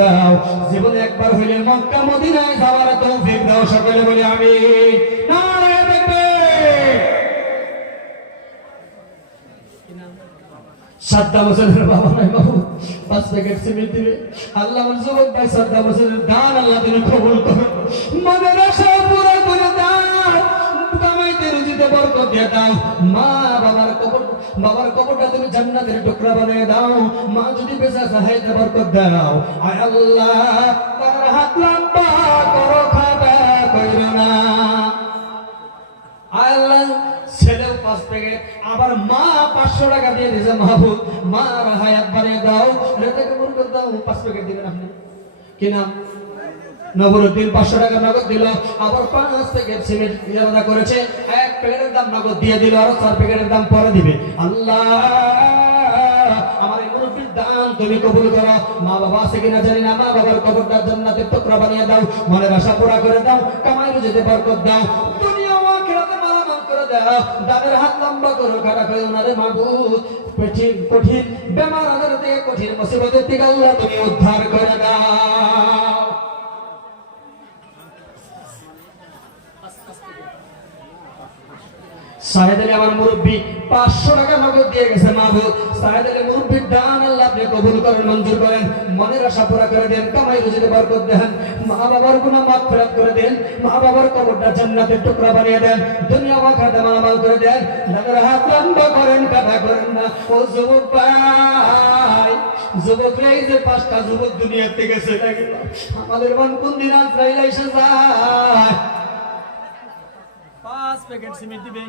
দাও, জীবনে একবার হইলে মক্কা মদিনায় যাওয়ার তৌফিক দাও, সকলে বলি আমিন। নারে তাকবীর। 7 বছরের বাবা নাই বাবু 5 প্যাকেট সিমেন্ট দিবে। আল্লাহ আমার যুবক ভাই 7 বছরের দান আল্লাহ তুমি কবুল করো, মনের আশা পুরো করে দাও, কামাইতে রুজিতে বরকত দিয়ে দাও। মা বাবার কবরটা তুমি জান্নাতের টুকরা বানিয়ে দাও। মা যদি বেঁচে আছে হায়াতে বরকত দাও। আয় আল্লাহ তার হাত লম্বা করো, খাটা কইরো না। আয় আল্লাহ ছেলেও 5 প্যাকেট, আবার মা 500 টাকা দিয়ে দিয়েছে, মাহবুব মার হায়াত বানিয়ে দাও, রেজাকে বরকত দাও। 5 প্যাকেট দিবেন আপনি, কি নাম? নবরুদ্দিন 500 টাকা নগদ দিল, আবার 5 প্যাকেট সিমেন্ট ইরাদা করেছে, 1 প্যাকেটের দাম নগদ দিয়ে দিল, আর 4 প্যাকেটের দাম পরে দিবে। আল্লাহ আমার এই মুরব্বির দান তুমি কবুল করো। মা বাবা আছে কিনা জানি না, মা বাবার কবরটা জান্নাতের টুকরা বানিয়ে দাও, মনের আশা পুরা করে দাও, কামাই রুজিতে বরকত দাও, দুনিয়া ও আখিরাতে মালামাল করে দাও। দানের হাত লম্বা করো, খাড়া করে ওনারে মাবুদ কঠিন বেমার আজার থেকে, কঠিন মুসিবতের থেকে আল্লাহ তুমি উদ্ধার করে দাও। সাহেদ আলী আমার মুরব্বী 500 টাকা নগদ দিয়ে গেছে, মাহবুব সাহেদ আলী মুরব্বীর দান আল্লাহ আপনি কবুল করেন, মঞ্জুর করেন, মনের আশা পুরা করে দেন, কামাই রুজিতে বরকত দেন, মা বাবার গুনাহ মাগফিরাত করে দেন, মা বাবার কবরটা জান্নাতের টুকরা বানিয়ে দেন, দুনিয়া ও আখিরাতে মালামাল করে দেন। দাদার হাত লম্বা করেন, কাটা করেন না। ও যুবক ভাই, যুবক এই যে 5টা যুবক দুনিয়া থেকে চলে গেল, আমাদের মন কোন দিন আজরাইল এসে যায়। 5 প্যাকেট সিমেন্ট দিবে,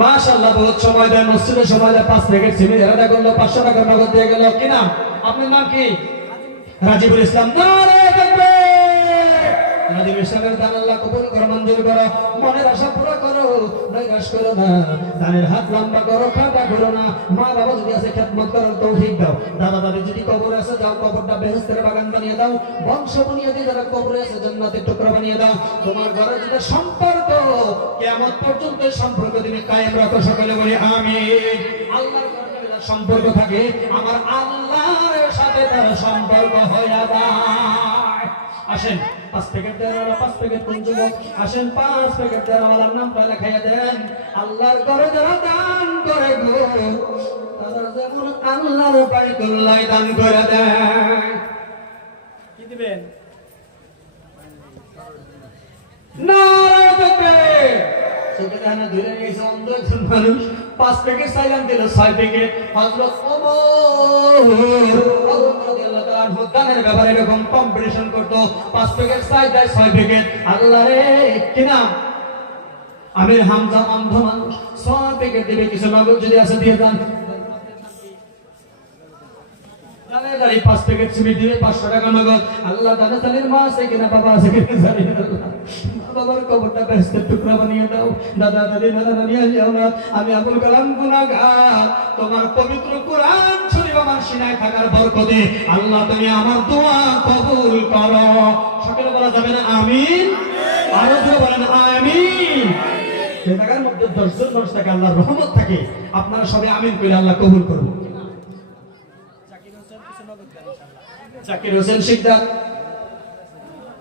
মাশাআল্লাহ বহুত সময় দেয়, মসজিদে সময় দেয়, 5 প্যাকেট সিমেন্ট এরাদা করলো, 500 টাকা নগদ দিয়ে গেল। কি নাম? আপনার নাম কি? রাজিবুল ইসলাম। নারে তাকবীর। রাজিবুল ইসলামের দান আল্লাহ কবুল করো, মঞ্জুর করো, মনের আশা পুরো করো, নৈরাশ করো না, দানের হাত লম্বা করো, খাটা করো না। মা বাবা যদি আছে খেদমত করার তৌফিক দাও, দাদা দাদি যদি কবর আছে যাও, কবরটা বেহেশতের বাগান বানিয়ে দাও, বংশ বুনিয়াদি যারা কবরে আছে জান্নাতের টুকরা বানিয়ে দাও। তোমার ঘরে যদি সম্পর্ক কিয়ামত পর্যন্ত সম্পর্ক তুমি কায়েম রাখো, সকলে বলি আমিন। আল্লাহর ঘরে যদি সম্পর্ক থাকে, আমার আল্লাহর সাথে তার সম্পর্ক হয়ে যায়। আসেন 5 প্যাকেট দেন, 5 প্যাকেট কোন যুবক আসেন, 5 প্যাকেট দেন, আমার নামটা লেখাইয়া দেন। আল্লাহর ঘরে যারা দান করে গো, তারা যেমন আল্লাহর বাইতুল্লাহ দান করে দেন। কি দিবেন? নারে তাকবীর। সেখানে ধরে নিয়েছে অন্ধ একজন মানুষ, 5 প্যাকেট চাইলাম দিল, 6 প্যাকেট। হযরত ওমর দানের ব্যাপারে এরকম কম্পিটিশন করতো, 5 প্যাকেট চাই দেয়, 6 প্যাকেট। আল্লাহ রে, কি নাম? আমির হামজা অন্ধ মানুষ, 6 প্যাকেট দিবে, কিছু নগদ যদি আছে দিয়ে দেন। 5 প্যাকেট সিমেন্ট দিবে, 500 টাকা নগদ। আল্লাহ দানা তালির মা আছে কিনা, বাবা আছে কিনা জানি না, বাবার কবরটা বেহেশতের টুকরা বানিয়ে দাও। দাদা দাদি নানা নানি যাও না, আমি আবুল কালাম গুনাহগার, তোমার পবিত্র কোরআন শরীফ আমার সিনায় থাকার বরকতে আল্লাহ তুমি আমার দোয়া কবুল করো। সকলে বলা যাবে না আমিন? আরো জোরে বলেন আমিন। যে জায়গার মধ্যে 10 জন মানুষ থাকে, আল্লাহর রহমত থাকে, আপনারা সবাই আমিন কইলে আল্লাহ কবুল করবে। জাকির হোসেন শিকদার,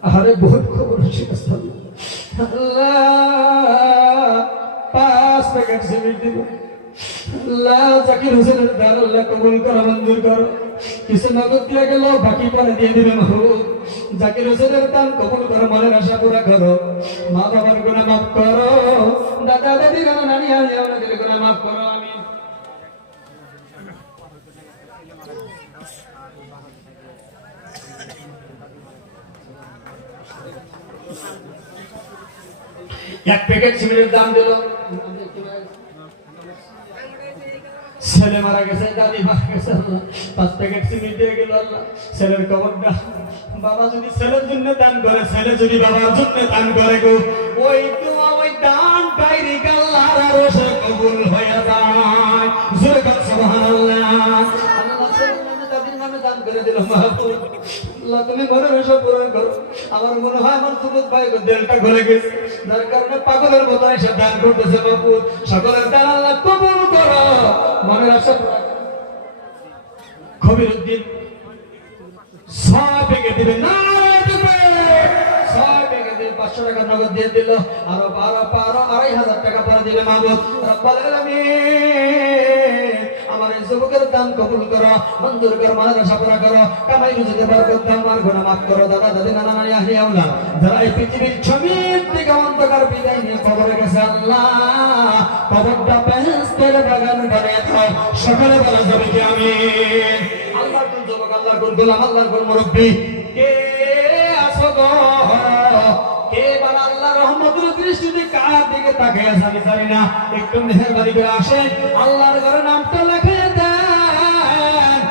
আরে বহুত খবর শিখেছে। আল্লাহ 5 প্যাকেট সিমেন্ট দিল, আল্লাহ জাকির হোসেনের দান আল্লাহ কবুল করো, মঞ্জুর করো। কিছু নগদ দিয়ে গেল, বাকি পরে দিয়ে দিবে মাহবুব। জাকির হোসেনের দান কবুল করো, মনের আশা পুরা করো, মা বাবার গুনাহ মাফ করো, দাদা দাদি নানা নানি আমাদের গুনাহ মাফ করো, আমিন। এক প্যাকেট সিমেন্টের দাম দিল, ছেলে মারা গেছে, দাদি মারা গেছে, 5 প্যাকেট সিমেন্ট দিয়ে গেল। আল্লাহ ছেলের কবরটা, বাবা যদি ছেলের জন্য দান করে, ছেলে যদি বাবার জন্য দান করে গো, ওই দোয়া ওই দান ডাইরেক্ট আল্লাহর আরশে কবুল হয়ে যায়। জোরে বল সুবহানাল্লাহ। আল্লাহ ছেলের নামে দাদির নামে দান করে দিল, মাহবুব আল্লাহ তুমি মনের আশা পূরণ করো। আমার মনে হয় আমার যুবক ভাই দিলটা গলে গেছে, যার কারণে পাগলের মতো এসে দান করতেছে। বাবু সকলের দান আল্লাহ কবুল করো, মনের আশা। খবিরউদ্দিন ছয় প্যাকেট দিবে না, 6 প্যাকেট দিয়ে 500 টাকা নগদ দিয়ে দিল, আরো 2,500 টাকা পরে দিবে। মাবুদ রব্বুল আলামিন আমার এই যুবকের দান কবুল করো, মঞ্জুর করো, মাদ্রাসা পুরা করো, কামাই রুজিতে বরকত দাও, আমার গুনাহ মাফ করো। দাদা দাদি নানা নানি আহলি আওলাদ যারা এই পৃথিবীর জমিন থেকে অন্ধকার বিদায় নিয়ে কবরে গেছে, আল্লাহ কবরটা বেহেশতের বাগান বানিয়ে দাও। সকলে বলা যাবে কি আমিন। আল্লাহর কোন যুবক, আল্লাহর কোন গোলাম, আল্লাহর কোন মুরব্বি কে আছো গো, কে বলা আল্লাহ রহমতের দৃষ্টিতে কার দিকে তাকিয়ে আছে আমি জানি না, একটু মেহেরবানি করে আসেন আল্লাহর ঘরে নামটা লিখে দেন।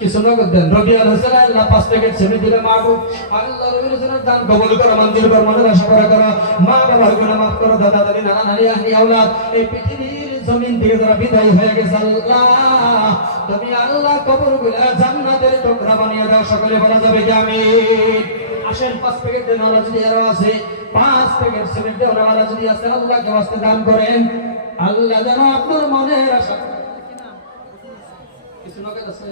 কিছু নগদ দেন। রবিউল হোসেন আল্লাহ 5 প্যাকেট ছেড়ে দিলে মাহবুব আল্লাহ রবিউল হোসেনের দান কবুল করো, মঞ্জুর করো, মাদ্রাসা পুরা করো, মা বাবার গুনাহ মাফ করো, দাদা দাদি নানা নানি আহলি আওলাদ এই পৃথিবীর জমিন থেকে যারা বিদায় হয়ে গেছে, আল্লাহ তুমি আল্লাহ কবরগুলো জান্নাতের টুকরা বানিয়ে দাও। সকলে বলা যাবে কি আমিন। আসেন 5 প্যাকেট দেওয়ালা যদি আরো আছে, 5 প্যাকেট সিমেন্ট দেওয়ালা যদি আছে, আল্লাহকে ওয়াস্তে দান করেন। আল্লাহ যেন আপনার মনের আশা কিছু নগদ আছে।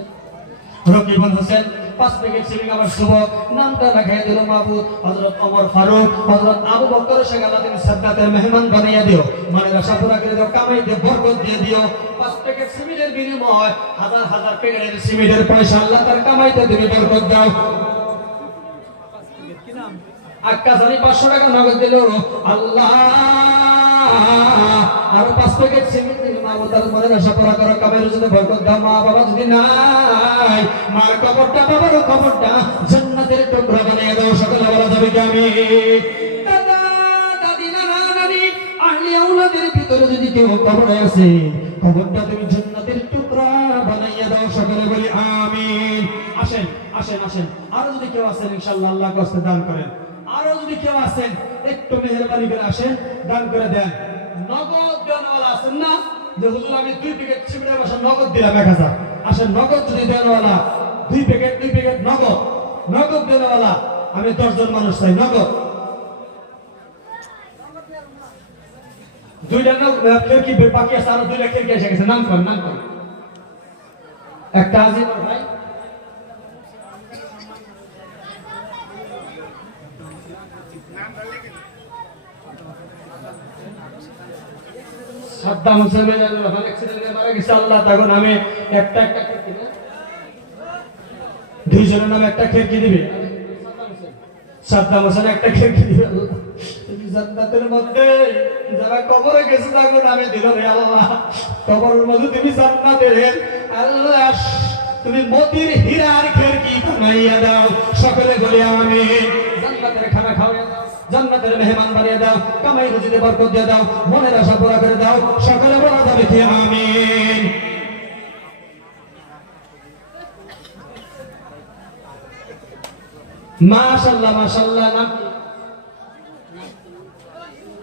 রকিবুল হোসেন 5 প্যাকেট সিমেন্ট আমার যুবক নামটা লেখাই দিল মাহবুব হযরত ওমর ফারুক, হযরত আবু বকর শেখ আল্লাহ তুমি সাদ্দাতের মেহমান বানিয়ে দিও, মাদ্রাসা পুরা করে দাও, কামাইতে বরকত দিয়ে দিও। 5 প্যাকেট সিমেন্টের বিনিময় হাজার হাজার প্যাকেটের সিমেন্টের পয়সা আল্লাহ তার কামাইতে তুমি বরকত দাও। আক্কা জানি 500 টাকা নগদ দিল, আল্লাহ আর 5 প্যাকেট সিমেন্ট দিল, মা বাবার মাদ্রাসা পুরা করো, কামাইতে যদি বরকত দাও। মা বাবা যদি নাই, মার কবরটা বাবার কবরটা জান্নাতের টুকরা বানিয়ে দাও। সকলে বলা যাবে কি আমিন। দাদা দাদি নানা নানি আহলি আওলাদের ভিতরে যদি কেউ কবরে আছে, কবরটা তুমি জান্নাতের টুকরা বানিয়ে দাও। সকলে বলি আমিন। আসেন আসেন আসেন, আরো যদি কেউ আছেন ইনশাআল্লাহ আল্লাহর কাছে দান করেন। আরো যদি কেউ আছেন একটু মেহেরবানি করে আসেন, দান করে দেন। নগদ দেনওয়ালা আছেন না, যে হুজুর আমি 2 প্যাকেট সিমেন্টের বসা নগদ দিলাম 1000। আসেন নগদ যদি দেনওয়ালা 2 প্যাকেট নগদ, নগদ দেনওয়ালা আমি 10 জন মানুষ চাই নগদ। 2টা খিড়কি বাকি আছে, আরো 2টা খিড়কি এসে গেছে। নাম করেন, নাম করেন। একটা আজিবর ভাই, সাদ্দাম হোসেন অ্যাক্সিডেন্টে মারা গেছে, আল্লাহ তার নামে একটা একটা খিড়কি না, 2 জনের নামে একটা খিড়কি দিবে। সাদ্দাম হোসেন একটা খিড়কি দিবে। তুমি জান্নাতের মধ্যে যারা কবরে গেছে তার নামে দিল রে আল্লাহ, কবরের মধ্যে তুমি জান্নাতের আল্লাহ তুমি মতির হীরার খিড়কি বানাইয়া দাও। সকলে বলি আমিন। জান্নাতের খানা খাওয়াইয়া দাও, জান্নাতের মেহমান বানিয়ে দাও, কামাই রুজিতে বরকত দিয়ে দাও, মনের আশা পুরা করে দাও। সকলে বলা যাবে কি আমিন। মাশাআল্লাহ মাশাআল্লাহ। নাম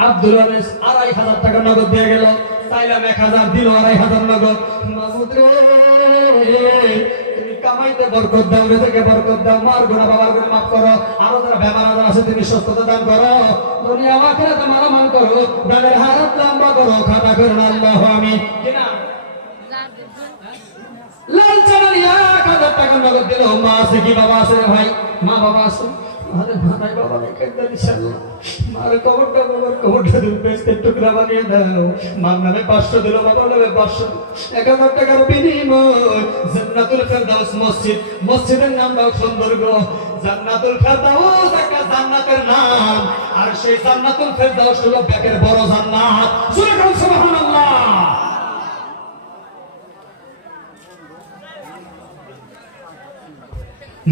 আব্দুল আনিস 2500 টাকা নগদ দিয়ে গেল, চাইলাম 1000 দিল 2500 নগদ। মাহমুদ রে তুমি কামাইতে বরকত দাও, রিজিকে বরকত দাও, মার গুনাহ বাবার গুনাহ মাফ করো, আরো যারা বেমার আজার আছে তুমি সুস্থতা দান করো, দুনিয়া আখিরাতে মালামাল করো, দানের হায়াত লম্বা করো, খাতা করো না আল্লাহু আমিন। কি নাম? লাল চালালিয়া 1000 টাকা নগদ দিল। মা আছে কি বাবা আছে ভাই? মা বাবা আছে? আরে ভাই বাবা রেখে দেন ইনশাআল্লাহ। মার কবরটা বাবার কবরটা তুমি বেস্তের টুকরা বানিয়ে দাও। মার নামে 500 দিল, বাবার নামে 500, 1000 টাকার বিনিময় জান্নাতুল ফেরদাউস মসজিদ, মসজিদের নাম দাও সৌন্দর্য। জান্নাতুল ফেরদাউস একটা জান্নাতের নাম, আর সেই জান্নাতুল ফেরদাউস হলো ব্যাকের বড় জান্নাত। সুবহানাল্লাহ।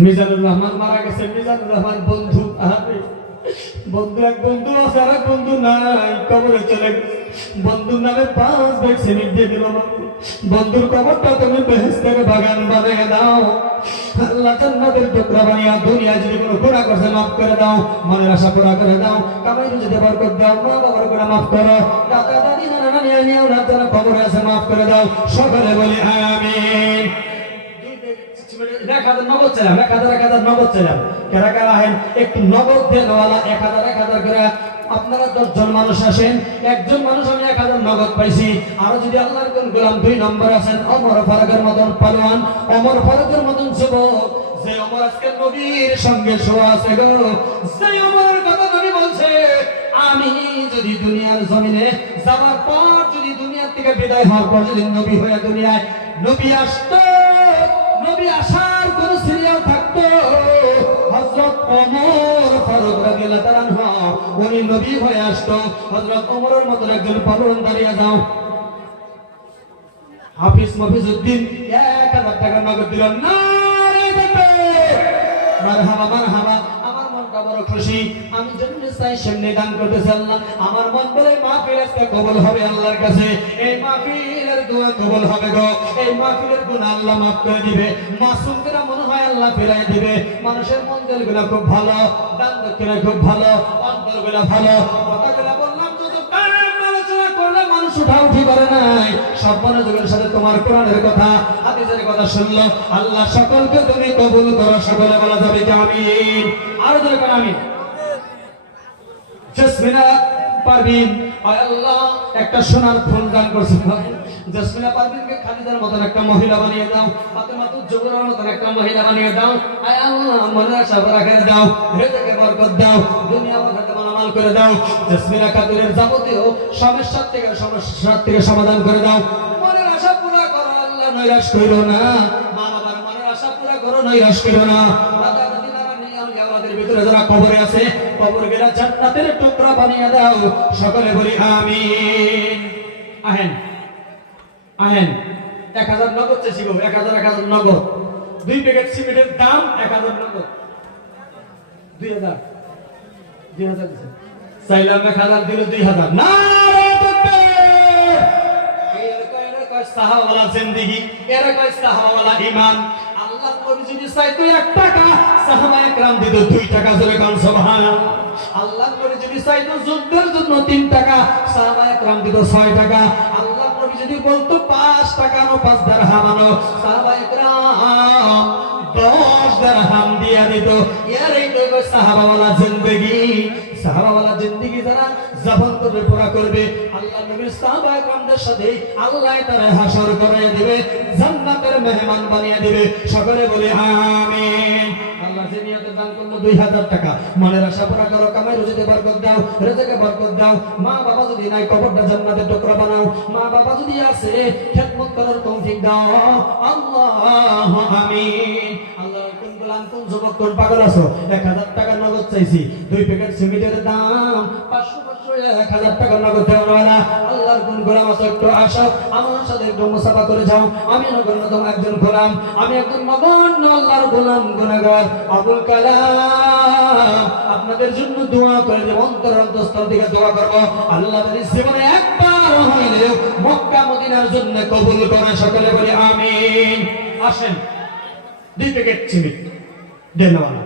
মিজানুর রহমান মারা গেছে, মিজানুর রহমান বন্ধু, আরে বন্ধু এক বন্ধু আছে আর এক বন্ধু নাই, কবরে চলে গেছে। বন্ধুর নামে 5 ব্যাগ সিমেন্ট দিয়ে দিল। বন্ধুর কবরটা তুমি বেহেশতের বাগান বানিয়ে দাও। আল্লাহ জান্নাতের টুকরা বানিয়ে দুনিয়া যদি কোনো গুনাহ করছে মাফ করে দাও, মনের আশা পুরা করে দাও, কামাই রুজিতে বরকত দাও, মা বাবার গুনাহ মাফ করো, দাদা দাদি নানা নানি আনিও না যারা কবরে আছে মাফ করে দাও। সকলে বলি আমিন। 1000 নগদ চাইলাম, 1000 নগদ চাইলাম। কারা কারা আহেন একটু নগদ দেনওয়ালা 1000 করে আপনারা 10 জন মানুষ আসেন, একজন মানুষ আমি 1000 নগদ পাইছি। আর যদি আল্লাহর কোন গোলাম 2 নম্বর আছেন, ওমর ফারুকের মতন পালোয়ান, ওমর ফারুকের মতন যুবক, যে ওমর আজকে নবীর সঙ্গে শোয়া আছে গো, যে ওমরের কথা নবী বলছে, আমি যদি দুনিয়ার জমিনে যাওয়ার পর, যদি দুনিয়া থেকে বিদায় হওয়ার পর যদি নবী হয়ে দুনিয়ায় নবী আসতো, নবী আসার কোন সিরিয়াল থাকতো, হযরত ওমর ফারুক রাদিয়াল্লাহু তাআলা আনহু উনি নবী হয়ে আসতো। হযরত ওমরের মতো একজন পালোয়ান দাঁড়িয়ে যাও, হাফিজ মফিজউদ্দিন 1000 টাকা নগদ দিলেন, নারে তাকবীর, মারহাবা মারহাবা। আমার মনটা বড় খুশি, আমি যেমনি চাই সেমনি দান করতেছি আল্লাহ। আমার মন বলে মাহফিল আজকে কবুল হবে আল্লাহর কাছে, এই মাহফিলের দোয়া কবুল হবে গো, এই মাহফিলের গুনাহ আল্লাহ মাফ করে দিবে, মাসুমরা মনে হয় আল্লাহ ফেরাই দিবে। মানুষের মনগুলো খুব ভালো, দান দক্ষিণা খুব ভালো, অন্তরগুলো ভালো। কথাগুলো বললাম যত আলোচনা করলে মানুষ উঠাউঠি করে নাই, সব মনোযোগের সাথে তোমার কোরআনের কথা হাদিসের কথা শুনলো। আল্লাহ সকলকে তুমি কবুল করো, সকলে বলা যাবে কি আমিন। আর জোরে করে আমিন। জসমিনা পারভিন, আয় আল্লাহ একটা সোনার ফুল দান করছেন, জসমিনা পারভিনকে খাদিজার মতন একটা মহিলা বানিয়ে দাও, ফাতেমাতুজ জোহরার মতন একটা মহিলা বানিয়ে দাও। আয় আল্লাহ মনের আশা রাখে দাও, রিজিকে বরকত দাও, দুনিয়া আখিরাতে মালামাল করে দাও। জসমিনা খাতুনের যাবতীয় সমস্যা থেকে সমাধান করে দাও। মনের আশা পুরো করো আল্লাহ, নৈরাশ কইরো না। মা বাবার মনের আশা পুরো করো, নৈরাশ কইরো না। দাদা দাদি নানা নিয়ে আমাদের ভিতরে যারা কবরে আছে, কবরগুলা জান্নাতের টুকরা বানিয়ে দাও, সকলে বলি আমিন। আহেন আহেন 1000 নগদ চাইছি গো, 1000 নগদ। 2 প্যাকেট সিমেন্টের দাম 1000 নগদ, 2000 দিছে, চাইলাম 1000 দিল 2000। নারে তাকবীর। এর কয় সাহাবাওয়ালা জিন্দেগি, এর কয় সাহাবাওয়ালা ঈমান। আল্লাহ নবী যদি চাইতো 1 টাকা, সাহাবায়ে কেরাম দিত 2 টাকা, জোরে কান সুবহানাল্লাহ। আল্লাহ নবী যদি চাইতো যুদ্ধের জন্য 3 টাকা, সাহাবায়ে কেরাম দিত 6 টাকা। আল্লাহ নবী যদি বলতো 5 টাকা নো 5 দিরহাম আনো, সাহাবায়ে কেরাম 10 দিরহাম দিয়া দিত। এরই তো সাহাবাওয়ালা জিন্দেগি। সাহাবাওয়ালা জিন্দেগি যারা জীবন করবে, পুরা করবে, আল্লাহ নবীর সাহাবায়ে কেরামদের সাথে আল্লাহ তারা হাসর করে দিবে, জান্নাতের মেহমান বানিয়ে দিবে, সকলে বলে আমিন। আল্লাহ যে নিয়তে দান করলো 2000 টাকা, মনের আশা পুরা করো, কামাই রুজিতে বরকত দাও, রিজিকে বরকত দাও। মা বাবা যদি নাই, কবরটা জান্নাতের টুকরা বানাও। মা বাবা যদি আছে, খেদমত করার তৌফিক দাও, আল্লাহু আমিন। আল্লাহ কোন গোলাম, কোন যুবক, কোন পাগল আছো, 1000 টাকা নগদ চাইছি, 2 প্যাকেট সিমেন্টের দাম 500 1000 টাকা নগদ দেওয়া না। আল্লাহর কোন গোলাম আছো, একটু আসো আমার সাথে একটু মুসাফা করে যাও। আমি নগণ্যতম একজন গোলাম, আমি একজন নগণ্য আল্লাহর গোলাম, গুনাহগার আবুল কালাম, আপনাদের জন্য দোয়া করে দেব, অন্তরের অন্তঃস্থল থেকে দোয়া করব। আল্লাহ তাআলা জীবনে একবার হইলেও মক্কা মদিনার জন্য কবুল করে, সকলে বলি আমিন। আসেন 2 প্যাকেট সিমেন্ট দেন না।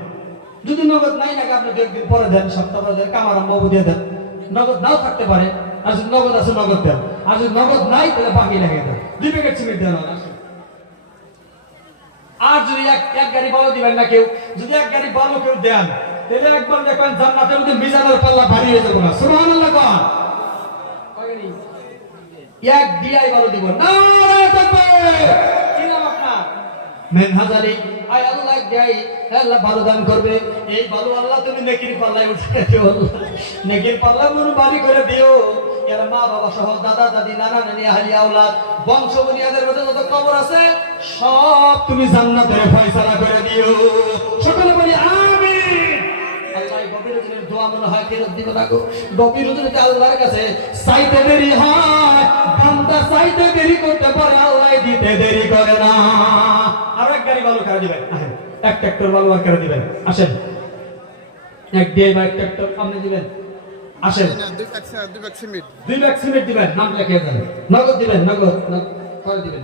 যদি নগদ নাই লাগে আপনি 2 দিন পরে দেন, সপ্তাহ পরে দেন, কামারাম বাবু দিয়ে দেন। নগদ নাও থাকতে পারে, আর যদি নগদ আছে নগদ দেন, আর যদি নগদ নাই তাহলে বাকি লাগে দেন। 2 প্যাকেট সিমেন্ট দেন। আর যদি এক গাড়ি বালু দিবেন না কেউ, যদি 1 গাড়ি বালু কেউ দেন, তাহলে একবার দেখবেন জান্নাতের মধ্যে মিজানের পাল্লা ভারী হয়ে যাবে না। সুবহানাল্লাহ কোন এক ডিআই বালু দিব। নারে তাকবীর। কি নাম আপনার? মেনহাজারি। আয় আল্লাহ গাই, আল্লাহ বালু দান করবে। এই বালু আল্লাহ তুমি নেকির পাল্লায় উঠিয়ে দিও, আল্লাহ নেকির পাল্লা মনে বাড়ি করে দিও। এর মা বাবা সহ দাদা দাদি নানা নানি আহলি আওলাদ বংশ বুনিয়াদের মধ্যে যত কবর আছে সব তুমি জান্নাতের ফয়সালা করে দিও, সকলে বলি আমিন। আল্লাহ গভীর রজনীর দোয়া মনে হয় ফেরত দিবে না গো। গভীর রজনীতে আল্লাহর কাছে চাইতে দেরি হয়, বান্দা চাইতে দেরি করতে পারে, আল্লাহ দিতে দেরি করে না। আর 1 গাড়ি বালু করে দিবেন, আসেন 1 ট্রাক্টর বালু আর করে দিবেন, আসেন 1 ডিআই বা 1 ট্রাক্টর আপনি দিবেন, আসেন 2 ব্যাগ সিমেন্ট দিবেন, নাম লিখে দেন। নগদ দিবেন, নগদ পরে দিবেন,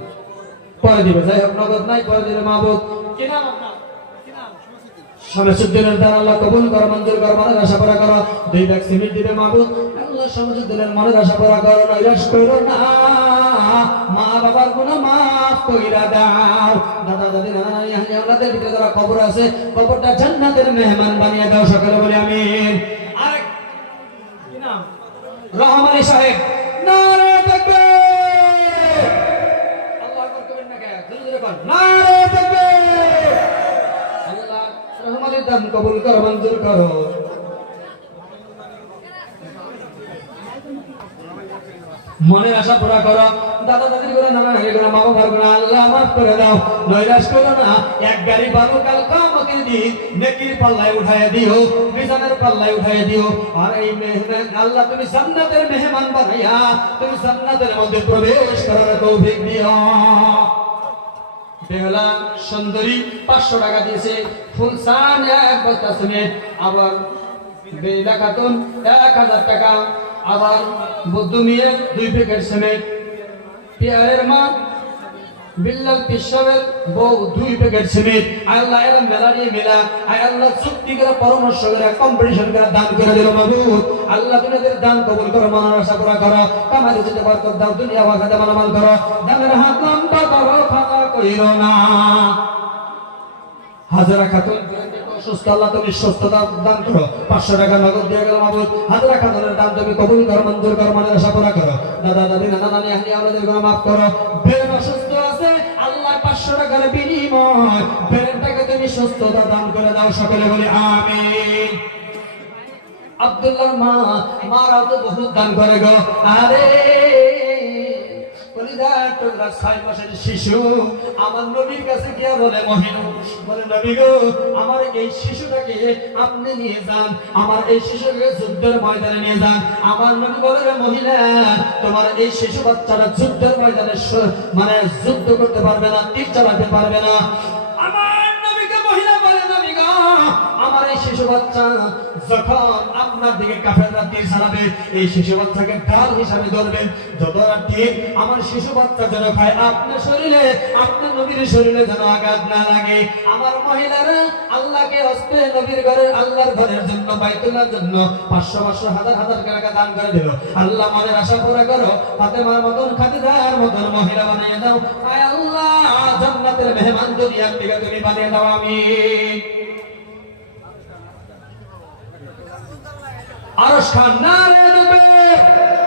পরে দিবেন, যাই হোক নগদ নাই পরে দিলে মাহবুব। কি নাম আপনার? কি নাম? শামসুদ্দিনের দ্বারা আল্লাহ কবুল করো, মঞ্জুর করো, মনের আশা পুরা করো। 2 ব্যাগ সিমেন্ট দিবে মাহবুব। আল্লাহ শামসুদ্দিনের মনের আশা পুরা করো, নৈরাশ করো না। মা বাবার গুনাহ মাফ কইরা দাও। দাদা দাদি নানা নানি আহলি আওলাদের ভিতরে যারা কবর আছে, কবরটা জান্নাতের মেহমান বানিয়ে দাও, সকলে বলে আমিন। রহমানী সাহেব নারে তাকবীর। আল্লাহু আকবার করেন না কে? জোরে জোরে বল নারে তাকবীর। আল্লাহ রহমানের দান কবুল করো, মঞ্জুর করো। মনের আশা পুরা করো, দাদা দাদির করে নানা নানি করে মা বাবার করে আল্লাহ মাফ করে দাও, নৈরাশ করো না। এক গাড়ি বালু কাল কিয়ামতের দিন নেকির পাল্লায় উঠায় দিও, মিজানের পাল্লায় উঠায় দিও। আর এই আল্লাহ তুমি জান্নাতের মেহমান বানাইয়া তুমি জান্নাতের মধ্যে প্রবেশ করার তৌফিক দিও। বেহলা সুন্দরী 500 টাকা দিয়েছে, ফুলসান এক বস্তা সিমেন্ট, আবার বেলা খাতুন 1000 টাকা, আবার বদ্দু মিয়া 2 প্যাকেট সিমেন্ট, পিয়ারের মা বিল্লাল পিসাবের বউ 2 প্যাকেট সিমেন্ট। আল্লাহ এর মেলা দিয়ে মেলা আয় আল্লাহ চুক্তি করে পরামর্শ করে কম্পিটিশন করে দান করে দিল মাবুদ। আল্লাহ তুমি এদের দান কবুল করো, মনের আশা পুরা করো, কামাই যেতে বরকত দাও, দুনিয়া ওয়াখাতে মালামাল করো, দানের হাত লম্বা করো, ফাঁকা কইরো না। হাজারা খাতুন সুস্থ, আল্লাহ তুমি সুস্থতা দান করো, 500 টাকা নগদ দিয়ে গেল মাবুদ। হাজারা খাতুনের দান তুমি কবুল করো, মঞ্জুর করো, মনের আশা পুরা করো। দাদা দাদি নানা নানি আহলি আমাদের গুনাহ মাফ করো। বের অসুস্থ আছে আল্লাহ 500 টাকার বিনিময় বেরেনটাকে তুমি সুস্থতা দান করে দাও, সকলে বলি আমিন। আব্দুল্লাহর মারাও তো বহুত দান করে গো। আরে তোমরা 6 মাসের শিশু আমার নবীর কাছে গিয়া বলে মহিন বলে নবী গো আমার এই শিশুটাকে আপনি নিয়ে যান, আমার এই শিশুকে যুদ্ধের ময়দানে নিয়ে যান। আমার নবী বলে মহিলা তোমার এই শিশু বাচ্চারা যুদ্ধের ময়দানে মানে যুদ্ধ করতে পারবে না, তীর চালাতে পারবে না। আমার নবীকে মহিলা বলে নবী গো আমার এই শিশু বাচ্চা যখন আপনার দিকে কাফেররা তীর চালাবে এই শিশু বাচ্চাকে ঢাল হিসাবে ধরবেন, যতটা তীর আমার শিশু বাচ্চা যেন খায় আপনার শরীরে, আপনার নবীর শরীরে যেন আঘাত না লাগে। আমার মহিলারা আল্লাহকে হস্তে নবীর ঘরের আল্লাহর ঘরের জন্য বাইতুল্লাহর জন্য 500 500 হাজার হাজার টাকা দান করে দিল। আল্লাহ মনের আশা পুরা করো, ফাতেমার মতন খাদিজার মতন মহিলা বানিয়ে দাও। আয় আল্লাহ জান্নাতের মেহমান দুনিয়ার থেকে তুমি বানিয়ে দাও, আমিন। আরশ খান নারে তাকবীর।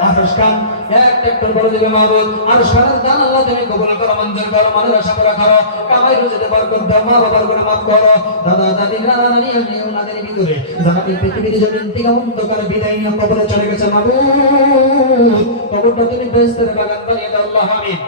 আরশ খান এক ট্রাক্টর বড় দিবে মাবুদ। আরশ খানের দান আল্লাহ তুমি কবুল করো, মঞ্জুর করো, মনের আশা পুরা করো, কামাই রুজিতে বরকত দাও, মা বাবার গুনাহ মাফ করো, দাদা দাদি নানা নানি আহলি ওনাদের ভিতরে যারা এই পৃথিবীতে জমিন থেকে অন্ধকার বিদায় নিয়ে কবরে চলে গেছে মাবুদ, কবরটা তুমি বেহেশতের বাগান বানিয়ে দাও, আল্লাহ আমিন।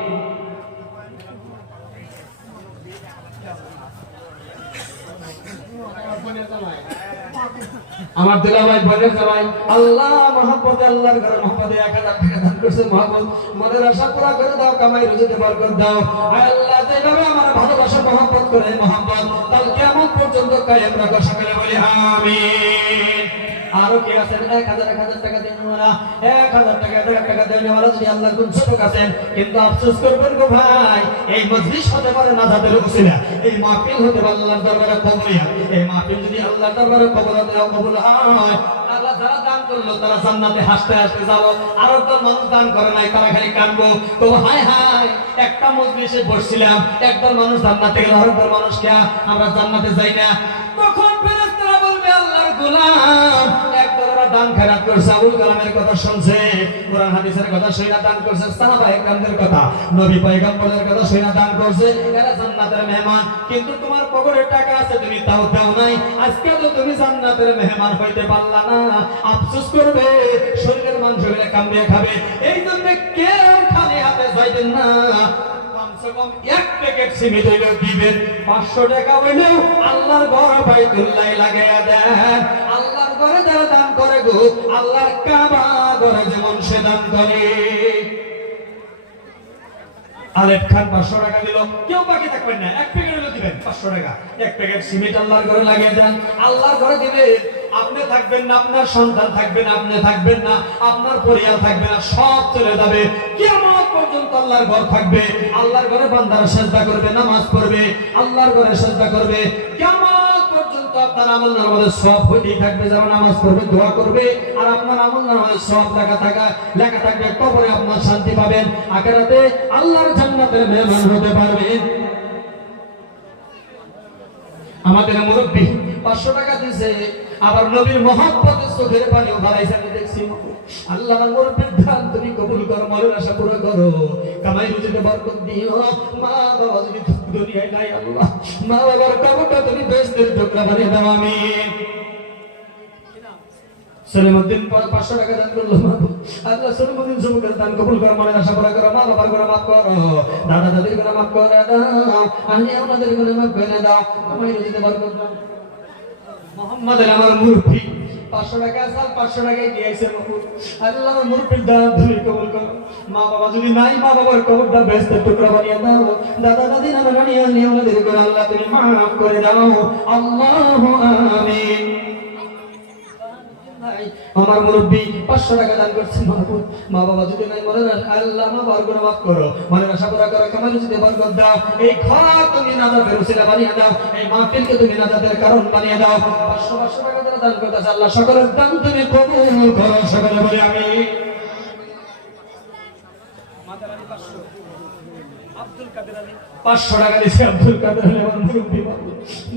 আমার দুলাভাই বোনের জামাই আল্লাহ মহব্বতে আল্লাহর ঘরে মহব্বতে 1000 টাকা দান করছে মহব্বত, মনের আশা পুরা করে দাও, কামাই রুজিতে বরকত দাও। আয় আল্লাহ যেভাবে আমার ভালোবাসা মহব্বত করে মহব্বত কাল কিয়ামত পর্যন্ত কায়েম রাখো, সকলে বলি আমিন। আরো কে আছেন 1000 টাকা দেন ওরা 1000 টাকা দেন ওরা যদি আল্লাহর গুণ ছোট আছেন, কিন্তু আফসোস করবেন গো ভাই এই মজলিস হতে পারে না যাদের উসিলা, এই মাহফিল হতে পারে আল্লাহর দরবারে কবুলিয়া। এই মাহফিল যদি আল্লাহর দরবারে কবুল হয় আল্লাহ যারা দান করলো তারা জান্নাতে হাসতে হাসতে যাবো, আর তো মানুষ দান করে নাই তারা খালি কাঁদবো। তো হায় হায় একটা মজলিসে বসছিলাম, একদল মানুষ জান্নাতে গেল, আরেকদল মানুষ কে আমরা জান্নাতে যাই না। তখন ফেরেশতারা বলবে আল্লাহর গোলাম একদলরা দান খেরাত করছে, আবুল কালামের কথা শুনছে, কোরআন হাদিসের কথা শুনে দান করছে, সাহাবায়ে কেরামদের কথা নবী পয়গম্বরের কথা শুনে দান করছে, এরা জান্নাতের মেহমান। কিন্তু তোমার পকেটে টাকা আছে তুমি তাও দাও নাই, আজকে তো তুমি জান্নাতের মেহমান হইতে পারলা না, আফসোস করবে, শরীরের মাংসগুলো কামড়ে খাবে। এই জন্য কেউ খালি হাতে যাইবেন না, কমসে কম 1 প্যাকেট সিমেন্ট হইলেও দিবেন, 500 টাকা হইলেও আল্লাহর ঘর বাইতুল্লাহ লাগাইয়া দেন। আল্লাহর ঘরে যারা দান করে গো আল্লাহর কাবা ঘরে যেমন সে দান করে। আলেপ খান 500 টাকা দিল, কেউ বাকি থাকবেন না, 1 প্যাকেট হইলেও দিবেন 500 টাকা। 1 প্যাকেট সিমেন্ট আল্লাহর ঘরে লাগিয়ে দেন, আল্লাহর ঘরে দিবেন। আপনি থাকবেন না, আপনার সন্তান থাকবেন না, আপনি থাকবেন না, আপনার পরিবার থাকবে না, সব চলে যাবে। কিয়ামত পর্যন্ত আল্লাহর ঘর থাকবে, আল্লাহর ঘরে বান্দারা সিজদা করবে, নামাজ পড়বে, আল্লাহর ঘরে সিজদা করবে। কিয়ামত পর্যন্ত আপনার আমলনামার মধ্যে সব হইতেই থাকবে, যারা নামাজ পড়বে, দোয়া করবে, আর আপনার আমলনামার মধ্যে সব লেখা থাকবে। কবরে আপনার শান্তি পাবেন, আখিরাতে আল্লাহর জান্নাতের মেহমান হতে পারবেন। আমাদের মুরব্বি 500 টাকা দিয়েছে, আবার নবীর মহব্বতে চোখের পানিও বাড়াইছে, আমি দেখছি আল্লাহ আমার মুরব্বির দান তুমি কবুল করো, মনের আশা পুরো করো, কামাই রুজিতে বরকত দিও। মা বাবা যদি দুনিয়ায় নাই আল্লাহ, মা বাবার কবরটা তুমি বেহেশতের টুকরা বানিয়ে দাও। আমিন। সলিমউদ্দিন 500 টাকা দান করলো। আল্লাহ সলিমউদ্দিন যুবকের দান কবুল করো, মনের আশা পুরো করো, মা বাবার গুনাহ মাফ করো, দাদা দাদির গুনাহ মাফ করে দাও, আল্লাহ আমাদের গুনাহ মাফ করে দাও, কামাই রুজিতে বরকত দাও। মোহাম্মদের আমার মুরব্বি 500 টাকা আছে, 500 টাকায় দিয়েছে মাহবুব। আল্লাহ আমার মুরব্বির দান তুমি কবুল করো। মা বাবা যদি নাই, মা বাবার কবরটা বেহেশতের টুকরা বানিয়ে দাও, দাদা দাদি নানা নানি আল্লাহ আমাদের গুনাহ আল্লাহ তুমি মাফ করে দাও। আল্লাহু আমিন। আমার মুরব্বি 500 টাকা দান করছে মাহবুব। মা বাবা যদি নাই, মনে আল্লাহ মা বাবার গুনাহ মাফ করো, মনের আশা পুরা করো, কামাই রুজিতে বরকত দাও। এই ঘর তুমি নাজাতের ওসিলা বানিয়ে দাও, এই মাহফিলকে তুমি নাজাতের কারণ বানিয়ে দাও। 500 টাকা যারা দান করতেছে আল্লাহ সকলের দান তুমি কবুল করো। সকলে বলি আমিন। 500 টাকা দিয়েছে আব্দুল কাদের আলী আমার মুরব্বি।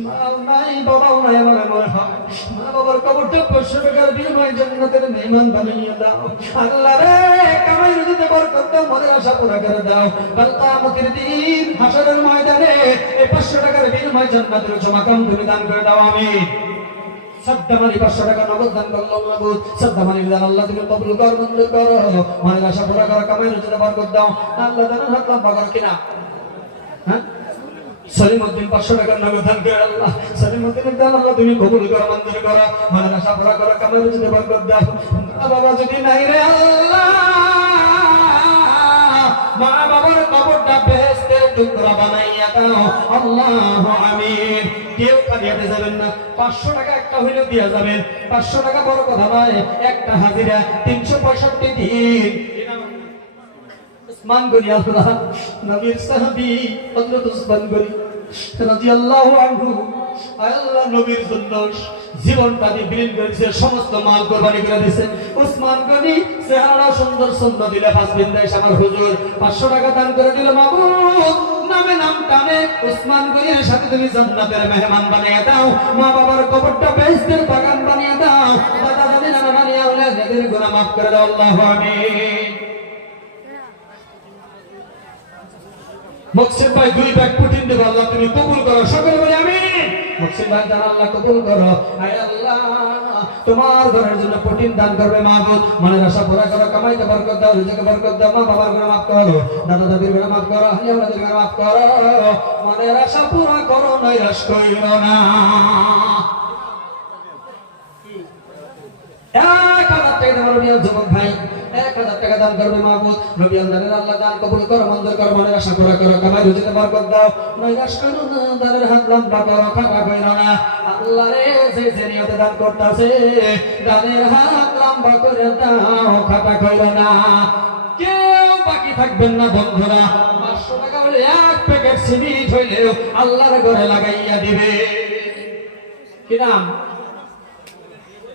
মা নাই বাবাও নাই, আমার মনে হয় মা বাবার কবরটা 500 টাকার বিনিময়ে জান্নাতের মেহমান বানিয়ে দাও। আল্লাহ রে কামাই রুজিতে বরকত দাও, মনের আশা পুরা করে দাও। কাল কিয়ামতের দিন হাশরের ময়দানে এই 500 টাকার বিনিময়ে জান্নাতের জমাকাম তুমি দান করে দাও। আমিন। সাদ্দামানি 500 টাকা নগদ দান করলো মাহবুব। সাদ্দামানি দান আল্লাহ তুমি কবুল করো, মঞ্জুর করো, মনের আশা পুরা করো, কামাই রুজিতে বরকত দাও। আল্লাহ দান হাত লম্বা করো কিনা। হ্যাঁ, সলিমউদ্দিন 500 টাকা নগদ দান করে আল্লাহ সলিমউদ্দিনের দান আল্লাহ তুমি কবুল করো, মঞ্জুর করো, মনের আশা পুরা করো, কামাই রুজিতে বরকত দাও। বাবা যদি নাই রে আল্লাহ, মা বাবার কবরটা বেহেশতের টুকরা বানাইয়া দাও। আল্লাহু আমিন। কেউ কাঁদিয়াতে যাবেন না, 500 টাকা একটা হইলেও দিয়া যাবেন। 500 টাকা বড় কথা নয়, একটা হাজিরা 365 দিন। উসমান গনি আল্লাহ নবীর সাহাবী হযরত উসমান গনি রাদিয়াল্লাহু আনহু আল্লাহ নবীর জন্য জীবনটা দিয়ে বিলীন করেছে, সমস্ত মাল কুরবানি করে দিয়েছে। উসমান গনি চেহারা সুন্দর সুন্দর দিলে হাসবেন দেয় আমার হুজুর 500 টাকা দান করে দিল। মাবুদ নামে নাম টানে উসমান গনির সাথে তুমি জান্নাতের মেহমান বানিয়ে দাও, মা বাবার কবরটা বেহেশতের বাগান বানিয়ে দাও, দাদা দাদি নানা নানি আওলাদের গুনাহ মাফ করে দাও। আল্লাহু আমিন। মুকসিদ ভাই 2 ব্যাগ প্রোটিন দেব, আল্লাহ তুমি কবুল করো। সকলে বলি আমিন। মুকসিদ ভাই দান আল্লাহ কবুল করো। আয় আল্লাহ তোমার ঘরের জন্য প্রোটিন দান করবে মাহবুব, মনের আশা পুরা করো, কামাইতে বরকত দাও, রিজিকে বরকত দাও, মা বাবার গুনাহ মাফ করো, দাদা দাদির গুনাহ মাফ করো, আহলে ওয়ালাদের গুনাহ মাফ করো, মনের আশা পুরা করো, নৈরাশ কইরো না। 1000 টাকা দেব রবিয়াল যুবক ভাই, 1000 টাকা দান করবে মাহবুব। রবিয়াল দানের আল্লাহ দান কবুল করো, মঞ্জুর করো, মনের আশা পুরা করো, কামাই রুজিতে বরকত দাও, নৈরাশ করো না, দানের হাত লম্বা করো, খারাপ কইরো না। আল্লাহ রে যে যে নিয়তে দান করতেছে দানের হাত লম্বা করে দাও, খাটা কইরো না। কেউ বাকি থাকবেন না বন্ধুরা। 500 টাকা হলে এক প্যাকেট সিমিট হইলেও আল্লাহর ঘরে লাগাইয়া দিবে। কি নাম?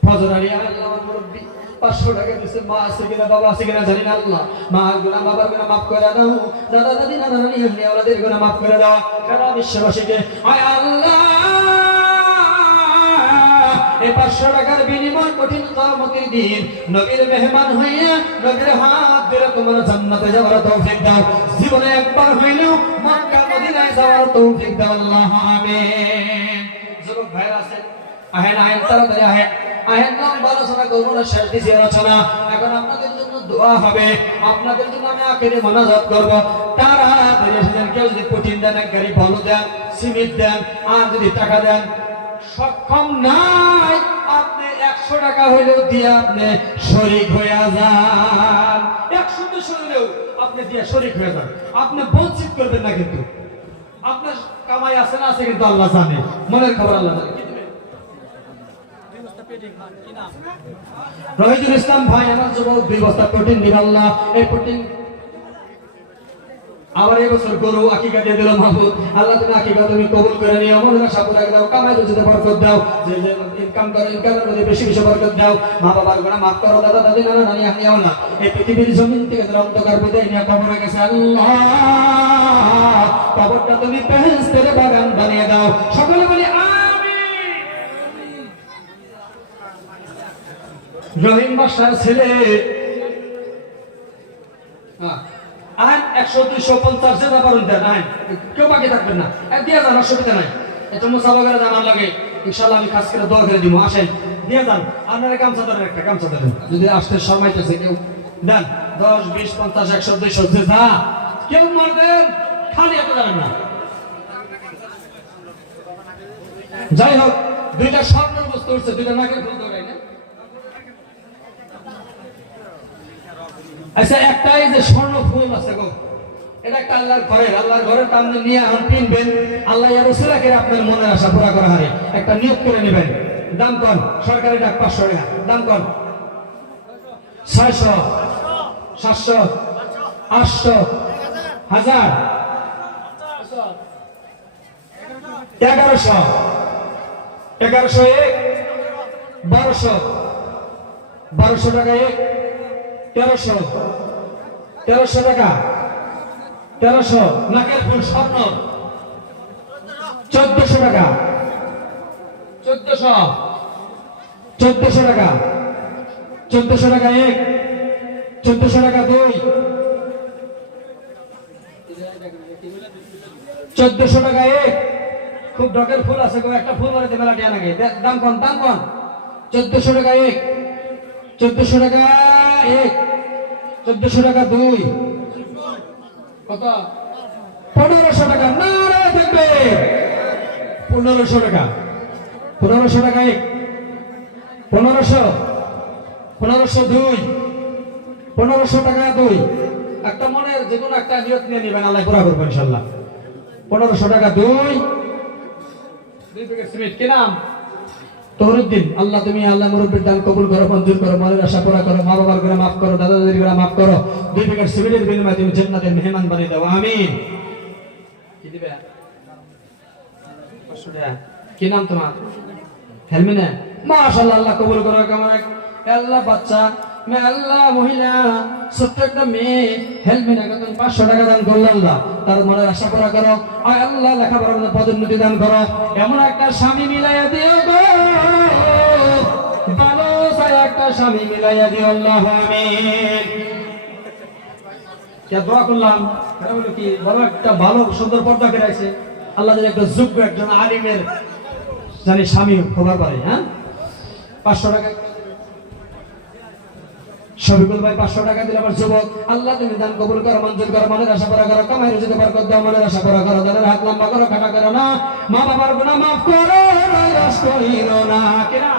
ফজর আলী আল্লাহ মুরব্বি 500 টাকা দিয়েছে। মা আছে কিনা বাবা আছে কিনা জানি না আল্লাহ, মা গুনাহ বাবার গুনাহ মাফ করে দাও, দাদা দাদি নানা নানি আহলে ওয়ালাদের গুনাহ মাফ করে দাও। সারা বিশ্ববাসীকে আয় আল্লাহ এই 500 টাকার বিনিময় কঠিন কিয়ামতের দিন নবীর মেহমান হইয়া নবীর হাত ধরে তোমার জান্নাতে যাওয়ার তৌফিক দাও। জীবনে একবার হইলেও মক্কা মদিনায় যাওয়ার তৌফিক দাও। আল্লাহু আমিন। যুবক ভাইরা আছেন, আহেন আহেন তাড়াতাড়ি আহেন। আহেন নাম আলোচনা করবো না, শেষ দিছি আলোচনা। এখন আপনাদের জন্য দোয়া হবে, আপনাদের জন্য আমি আখেরে মোনাজাত করবো। তাড়াতাড়ি এসেছেন। কেউ যদি প্রোটিন দেন, এক গাড়ি ভালো দেন, সিমেন্ট দেন, আর যদি টাকা দেন, সক্ষম নাই আপনি 100 টাকা হইলেও দিয়ে আপনি শরীক হয়ে যান। 100 হইলেও আপনি দিয়ে শরীক হয়ে যান। আপনি বঞ্চিত করবেন না, কিন্তু আপনার কামাই আছে না আছে কিন্তু আল্লাহ জানে, মনের খবর আল্লাহ জানে। রহিজুল ইসলাম ভাই আমার যুবক 2 বস্তা প্রোটিন দিল আল্লাহ। এই প্রোটিন আবার এই বছর গরু আকিকা দিয়ে দিল মাহবুব। আল্লাহ তুমি আকিকা তুমি কবুল করে নিও, মনের আশা পুরা দাও, কামাই রুজিতে বরকত দাও, যে যে ইনকাম করে ইনকামের মধ্যে বেশি বেশি বরকত দাও, মা বাবার গুনাহ মাফ করো, দাদা দাদি নানা নানি আহলে ওয়ালা এই পৃথিবীর জমিন থেকে যারা অন্ধকার বিদায় নিয়ে কবরে গেছে আল্লাহ কবরটা তুমি বেহেশতের বাগান বানিয়ে দাও। সকলে বলি আমিন। রহিম বাসার ছেলে আইন 100-250 যেটা পারেন দেন আইন কেউ বাকি থাকবেন না দিয়ে যান অসুবিধা নাই এটা মুসাফা জানার লাগে ইনশাআল্লাহ আমি কাজ করে দোয়া করে দিব আসেন দিয়ে যান আপনারা গামছা ধরেন একটা গামছা ধরেন যদি আসতে শর্মাইতেছে কেউ দেন 10 20 50 100 200 যে যা কেউ মারবেন খালি এত যাবেন না যাই হোক দুইটা স্বর্ণের বস্তু হচ্ছে দুইটা নাকের ফুল ধরে না আচ্ছা একটাই যে স্বর্ণ ফুল আছে গো এটা একটা আল্লাহর ঘরের টান নিয়ে এখন কিনবেন আল্লাহ ইয়া রাসূলকে আপনার মনের আশা পুরা করা হারে একটা নিয়োগ করে নেবেন দাম কোন সরকারি ডাক 500 টাকা দাম কোন 600 700 800 1000 1100 1100 এক 1200 1200 টাকা এক 1300 টাকা 1300 নাকের ফুল স্বর্ণ 1400 টাকা 1400 টাকা 1400 টাকা এক 1400 টাকা দুই 1400 টাকা এক খুব ডকের ফুল আছে গো একটা ফুল মারতে মেলা টাকা লাগে দাম কোন 1400 টাকা এক 1400 টাকা এক 1400 টাকা দুই কত 1500 টাকা নারে দেখবে 1500 টাকা 1500 টাকা এক 1500 দুই 1500 টাকা দুই একটা মনের যে কোনো একটা নিয়ত নিয়ে নেবেন আল্লাহ পুরা করবেন ইনশাআল্লাহ 1500 টাকা দুই প্যাকেট সিমেন্ট কি নাম তহরুদ্দিন আল্লাহ তুমি আল্লাহ মুরব্বির দান কবুল করো মঞ্জুর করো মনের আশা পুরা করো মা বাবার গুনাহ মাফ করো দাদা দাদির গুনাহ মাফ করো 2 প্যাকেট সিমেন্টের বিনিময়ে তুমি জান্নাতের মেহমান বানিয়ে দাও আমিন কি দিবে 500 টাকা কি নাম তোমার হেলমিনা মাশাআল্লাহ আল্লাহ কবুল করো কেমন আল্লাহ বাচ্চা মে আল্লাহ মহিলা ছোট্ট একটা মেয়ে হেলমিনাকে তুমি 500 টাকা দান করলো আল্লাহ তার মনের আশা পুরা করো আয় আল্লাহ লেখাপড়ার মধ্যে পদোন্নতি দান করো এমন একটা স্বামী মিলাইয়া দিও গো ভালো একটা স্বামী মিলাইয়া দিও আল্লাহ আমিন কে দোয়া করলাম এটা হলো কি বড় একটা ভালো সুন্দর পর্দা করে আছে আল্লাহ যেন একটা যোগ্য একজন আলিমের জানি স্বামী হবার পারে হ্যাঁ 500 টাকা শফিকুল ভাই 500 টাকা দিলে আমার যুবক আল্লাহ তুমি দান কবুল করো মঞ্জুর করো মনের আশা পুরা করো কামাই রুজিতে বরকত দাও মনের আশা পুরা করো দানের হাত লম্বা করো কাটা করো না মা বাবার গুনাহ মাফ করো নৈরাশ করিরো না কেনা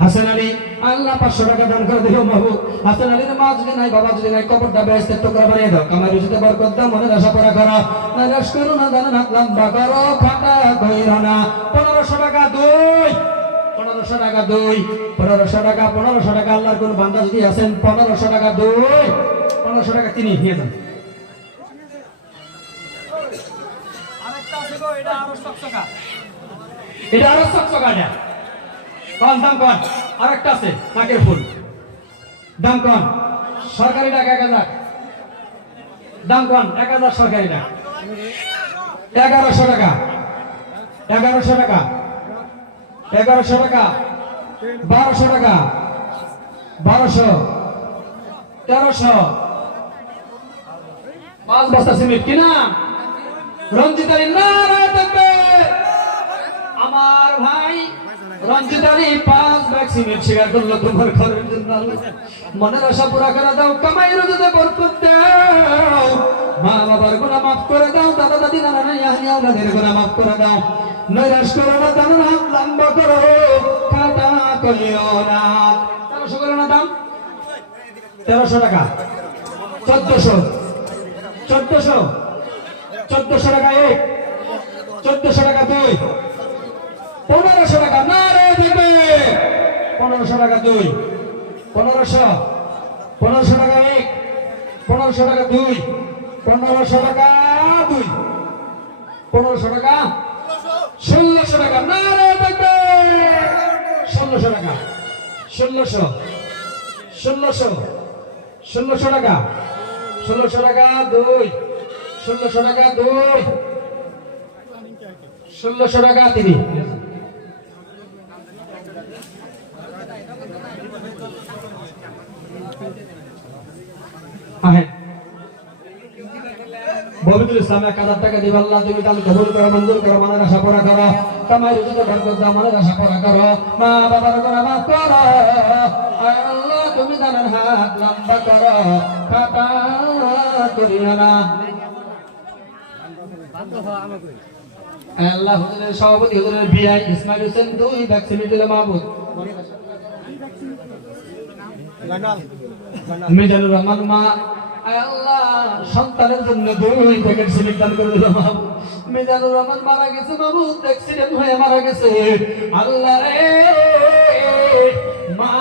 হাসান আলী আল্লাহ 500 টাকা দান করে দিও মাহবুব হাসান আলীর মা যদি নাই বাবা যদি নাই কবরটা বেহেশতের টুকরা বানিয়ে দাও কামাই রুজিতে বরকত দাও মনের আশা পুরা করো নৈরাশ করো না দানের হাত লম্বা করো কাটা করিরো না 1500 টাকা দুই 1500 টাকা দুই 1500 টাকা 1500 টাকা আল্লাহর কোন বান্দা যদি আছেন 1500 টাকা দুই 1500 টাকা তিনি নিয়ে যান আরেকটা আছে গো এটা আরো চকচকা এটা কোন দাম কোন আরেকটা আছে নাকের ফুল দাম কোন সরকারি টাকা 1000 দাম কোন 1000 সরকারি টাকা 1100 টাকা 1100 টাকা 1100 টাকা 1200 টাকা 1200 1300 5 বস্তা সিমেন্ট কিনা রঞ্জিত আলী নারায় থাকবে আমার ভাই রঞ্জিত আলী 5 ব্যাগ সিমেন্ট শেয়ার করলো তোমার ঘরের জন্য মনের আশা পুরা করে দাও কামাই রুজিতে বরকত দাও মা বাবার গুনাহ মাফ করে দাও দাদা দাদি নানা নানি আহলি আওলাদের গুনাহ মাফ করে দাও নৈরাশ করো না দানের হাত লম্বা করো কাটা করিও না 1300 করো না দাম 1300 টাকা 1400 টাকা এক 1400 টাকা দুই 1500 টাকা নারে দেবে 1500 টাকা দুই 1500 টাকা এক 1500 টাকা দুই 1500 টাকা দুই 1500 টাকা 1600 টাকা নারে দেখবে 1600 টাকা 1600 টাকা 1600 টাকা দুই 1600 টাকা দুই 1600 টাকা তিনি ববিতুল ইসলাম 1000 টাকা দিব আল্লাহ তুমি দান কবুল করো মঞ্জুর করো মনের আশা পুরা করো কামাই রুজিতে বরকত দাও মনের আশা পুরা করো মা বাবার গুনাহ মাফ করো আয় আল্লাহ তুমি দানের হাত লম্বা করো কাটা করিও না আল্লাহ হুজুরের সভাপতি হুজুরের বিআই ইসমাইল হোসেন 2 ভ্যাকসিন দিল মাহমুদ মিজানুর রহমান মা আল্লাহ সন্তানের জন্য 2 প্যাকেট সিমেন্ট দান করে দিল মাহমুদ মিজানুর রহমান মারা গেছে মাহমুদ অ্যাক্সিডেন্ট হয়ে মারা গেছে আল্লাহ রে মা